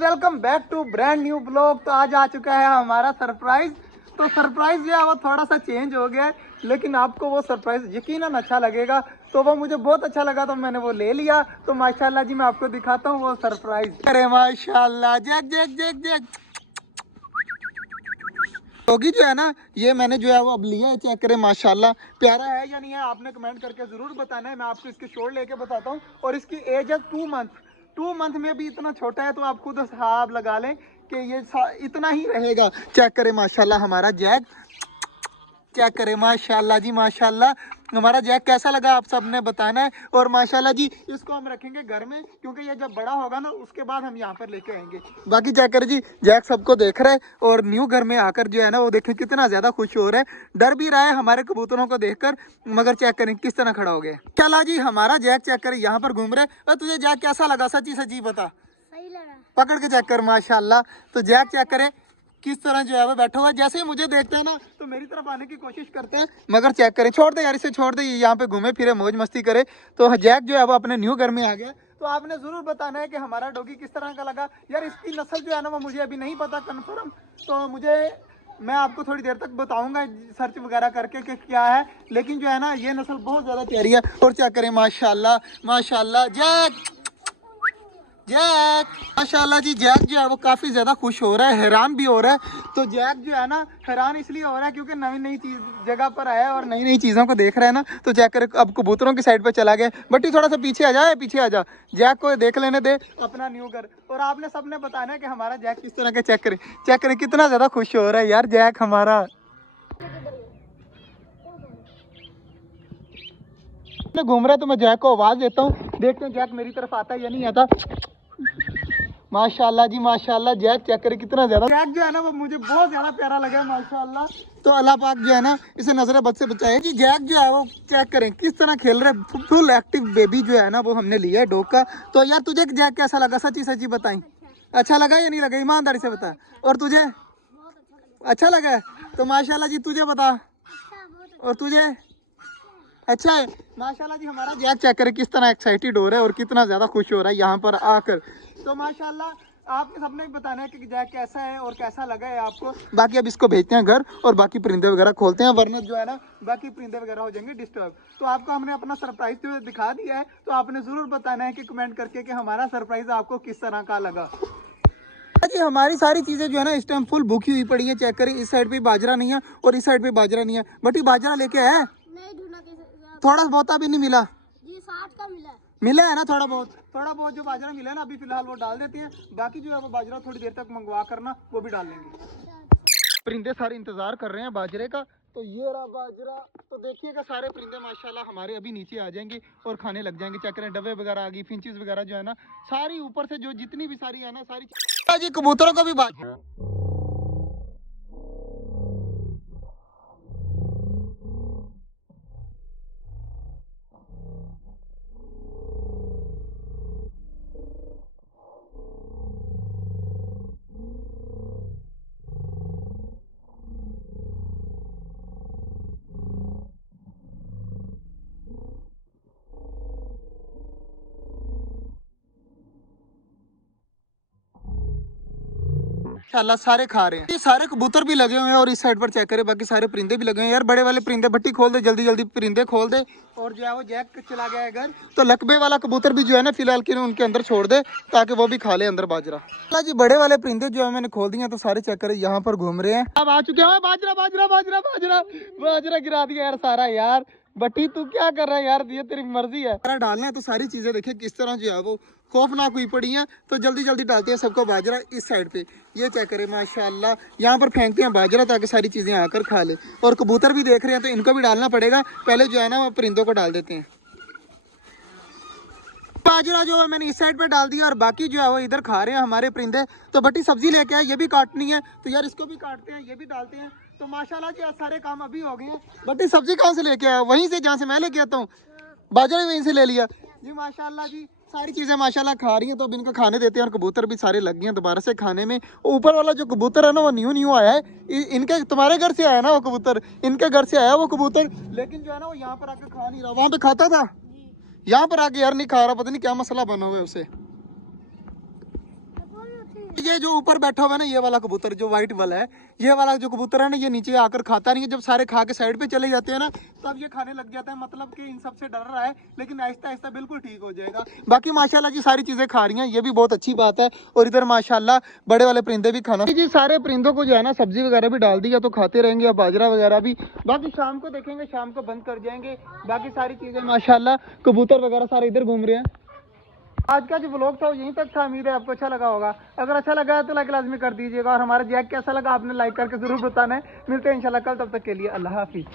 Welcome back to brand new blog. तो आज आ चुका है हमारा सरप्राइज। तो सरप्राइज जो है वो थोड़ा सा चेंज हो गया है, लेकिन आपको वो सरप्राइज यकीनन अच्छा लगेगा। तो वो मुझे बहुत अच्छा लगा तो मैंने वो ले लिया। तो माशाल्लाह जी मैं आपको दिखाता हूँ वो सरप्राइज। अरे माशाल्लाह, Jack Jack Jack Jack doggy जो है ना, ये मैंने जो है वो अब लिया है। चेक करें माशाल्लाह, प्यारा है या नहीं है आपने कमेंट करके जरूर बताना है। मैं आपको इसके शोर लेके बताता हूँ। और इसकी एज है 2 मंथ। 2 मंथ में भी इतना छोटा है तो आप खुद हिसाब लगा लें कि ये इतना ही रहेगा। चेक करें माशाल्लाह हमारा जैक, चेक करें माशाल्लाह जी माशाल्लाह। हमारा जैक कैसा लगा आप सब ने बताना है। और माशाल्लाह जी इसको हम रखेंगे घर में, क्योंकि ये जब बड़ा होगा ना उसके बाद हम यहाँ पर लेके आएंगे। बाकी चेक करें जी, जैक सबको देख रहा है और न्यू घर में आकर जो है ना वो देखें कितना ज्यादा खुश हो रहा है। डर भी रहा है हमारे कबूतरों को देखकर, मगर चेक करें किस तरह खड़ा हो गया। चला जी हमारा जैक चेक करें यहाँ पर घूम रहा है। तुझे जैक कैसा लगा, सच्ची सच्ची बता। सही लगा। पकड़ के चेक कर माशाल्लाह। तो जैक चेक करें किस तरह जो है वो बैठा हुआ है। जैसे ही मुझे देखते हैं ना तो मेरी तरफ आने की कोशिश करते हैं, मगर चेक करें छोड़ दे यार, इसे छोड़ दे, यहाँ पे घूमे फिरे मौज मस्ती करे। तो जैक जो है वो अपने न्यू घर में आ गया। तो आपने जरूर बताना है कि हमारा डॉगी किस तरह का लगा। यार इसकी नस्ल जो है ना वो मुझे अभी नहीं पता कन्फर्म, तो मैं आपको थोड़ी देर तक बताऊंगा सर्च वगैरह करके कि क्या है। लेकिन जो है ना ये नस्ल बहुत ज्यादा प्यारी है। और चेक करें माशाल्लाह माशाल्लाह जैक जैक माशाल्लाह जी। जैक जो है वो काफी ज्यादा खुश हो रहा है, हैरान भी हो रहा है। तो जैक जो है ना हैरान इसलिए हो रहा है क्योंकि नई नई चीज जगह पर आया है और नई नई चीजों को देख रहा है ना। तो जैक अब कबूतरों की साइड पर चला गया। बट्टी थोड़ा सा पीछे आ जाए, पीछे आ जा, जैक को देख लेने दे अपना न्यू घर। और आपने सबने बताना है कि हमारा जैक किस तरह का। चेक करें कितना ज्यादा खुश हो रहा है यार जैक हमारा। घूम रहा है तो मैं जैक को आवाज देता हूँ, देखते हैं जैक मेरी तरफ आता है या नहीं आता। माशाल्लाह जी माशाल्लाह। जैक चेक करे कितना ज्यादा, जैक जो है ना वो मुझे बहुत ज्यादा प्यारा लगा माशाल्लाह। तो अल्लाह पाक जो है ना इसे नजर बद से बचाए जी। जैक जो है वो चेक करें किस तरह खेल रहे, फुल एक्टिव बेबी जो है ना वो हमने लिया है डॉग का। तो यार तुझे जैक कैसा लगा, सच्ची सच्ची बताई। अच्छा लगा या नहीं लगा, ईमानदारी से बता। और तुझे अच्छा लगा? तो माशाल्लाह जी तुझे बता। और तुझे अच्छा है माशाल्लाह जी। हमारा जैक चेक करे किस तरह एक्साइटेड हो रहा है और कितना ज्यादा खुश हो रहा है यहाँ पर आकर। तो माशाल्लाह आपने सबने भी बताना है कि जैक कैसा है और कैसा लगा है आपको। बाकी अब इसको भेजते हैं घर और बाकी परिंदे वगैरह खोलते हैं, वरना जो है ना बाकी परिंदे वगैरह हो जाएंगे डिस्टर्ब। तो आपको हमने अपना सरप्राइज जो दिखा दिया है। तो आपने जरूर बताना है कि कमेंट करके कि हमारा सरप्राइज आपको किस तरह का लगा। जी हमारी सारी चीजें जो है ना इस टाइम फुल भूखी हुई पड़ी है। चेक करें इस साइड पे बाजरा नहीं है और इस साइड पे बाजरा नहीं है। बट ये बाजरा लेके आया है, नहीं ढूंढा थोड़ा बहुत भी नहीं मिला जी, 60 का मिला। मिला है ना थोड़ा बहुत जो बाजरा मिला है ना अभी फिलहाल वो डाल देते हैं। बाकी जो है वो बाजरा थोड़ी देर तक मंगवा करना वो भी डाल लेंगे। परिंदे सारे इंतजार कर रहे हैं बाजरे का। तो ये रहा बाजरा। तो देखिएगा सारे परिंदे माशाल्लाह हमारे अभी नीचे आ जाएंगे और खाने लग जाएंगे। चेक करें डब्बे वगैरह आ गई, फिंचेस वगैरह जो है ना सारी ऊपर से जो जितनी भी सारी है ना सारी जी कबूतरों को भी बाजरा। माशाल्लाह सारे खा रहे हैं। ये सारे कबूतर भी लगे हुए हैं और इस साइड पर चेक करें बाकी सारे परिंदे भी लगे हुए हैं। यार बड़े वाले परिंदे भट्टी खोल दे, जल्दी जल्दी परिंदे खोल दे। और जो है वो जैक चला गया है घर। तो लकबे वाला कबूतर भी जो है ना फिलहाल के उनके अंदर छोड़ दे ताकि वो भी खा ले अंदर बाजरा। जी बड़े वाले परिंदे जो है मैंने खोल दिए तो सारे चेक करें यहाँ पर घूम रहे हैं। अब आ चुके हैं बाजरा बाजरा बाजरा बाजरा बाजरा गिरा दिया यार सारा। यार बट्टी तू क्या कर रहा है यार, ये तेरी मर्जी है। डालना है तो सारी चीजें देखिए किस तरह जो है वो खौफनाक हुई पड़ी हैं। तो जल्दी जल्दी डालते हैं सबको बाजरा इस साइड पे। ये चेक करें माशाल्लाह यहाँ पर फेंकते हैं बाजरा ताकि सारी चीजें आकर खा ले। और कबूतर भी देख रहे हैं तो इनको भी डालना पड़ेगा। पहले जो है ना वो परिंदों को डाल देते हैं। बाजरा जो है मैंने इस साइड पे डाल दिया और बाकी जो है वो इधर खा रहे हैं हमारे परिंदे। तो बट्टी सब्जी लेके आए, ये भी काटनी है तो यार इसको भी काटते हैं, ये भी डालते हैं। तो माशाल्लाह जी सारे काम अभी हो गए हैं। बट्टी सब्जी कहाँ से लेके आया? वहीं से जहाँ से मैं लेके आता हूँ, बाजरा वहीं से ले लिया जी। माशाल्लाह जी सारी चीजें माशाल्लाह खा रही हैं। तो अब इनको खाने देते हैं और कबूतर भी सारे लग गए हैं दोबारा से खाने में। ऊपर वाला जो कबूतर है ना वो न्यू आया है। इनके तुम्हारे घर से आया ना वो कबूतर, इनके घर से आया वो कबूतर। लेकिन जो है ना वो यहाँ पर आके खा नहीं रहा, वहाँ पे खाता था, यहाँ पर आके यार नहीं खा रहा। पता नहीं क्या मसला बना हुआ है उसे। ये जो ऊपर बैठा हुआ है ना, ये वाला कबूतर जो व्हाइट वाला है, ये वाला जो कबूतर है ना, ये नीचे आकर खाता नहीं है। जब सारे खा के साइड पे चले जाते हैं ना, तब ये खाने लग जाता है। मतलब कि इन सब से डर रहा है, लेकिन आहिस्ता आहिस्ता बिल्कुल ठीक हो जाएगा। बाकी माशाल्लाह जी सारी चीजें खा रही हैं, ये भी बहुत अच्छी बात है। और इधर माशाल्लाह बड़े वाले परिंदे भी खाना जी, सारे परिंदों को जो है ना सब्जी वगैरह भी डाल दी, या तो खाते रहेंगे या बाजरा वगैरह भी। बाकी शाम को देखेंगे, शाम को बंद कर जाएंगे। बाकी सारी चीजें माशाल्लाह कबूतर वगैरह सारे इधर घूम रहे हैं। आज का जो व्लॉग था वो यहीं तक था। उम्मीद है आपको अच्छा लगा होगा। अगर अच्छा लगा है तो लाइक लाजमी कर दीजिएगा, और हमारा जैक कैसा लगा आपने लाइक करके जरूर बताना है। मिलते हैं इंशाल्लाह कल, तब तक के लिए अल्लाह हाफिज़।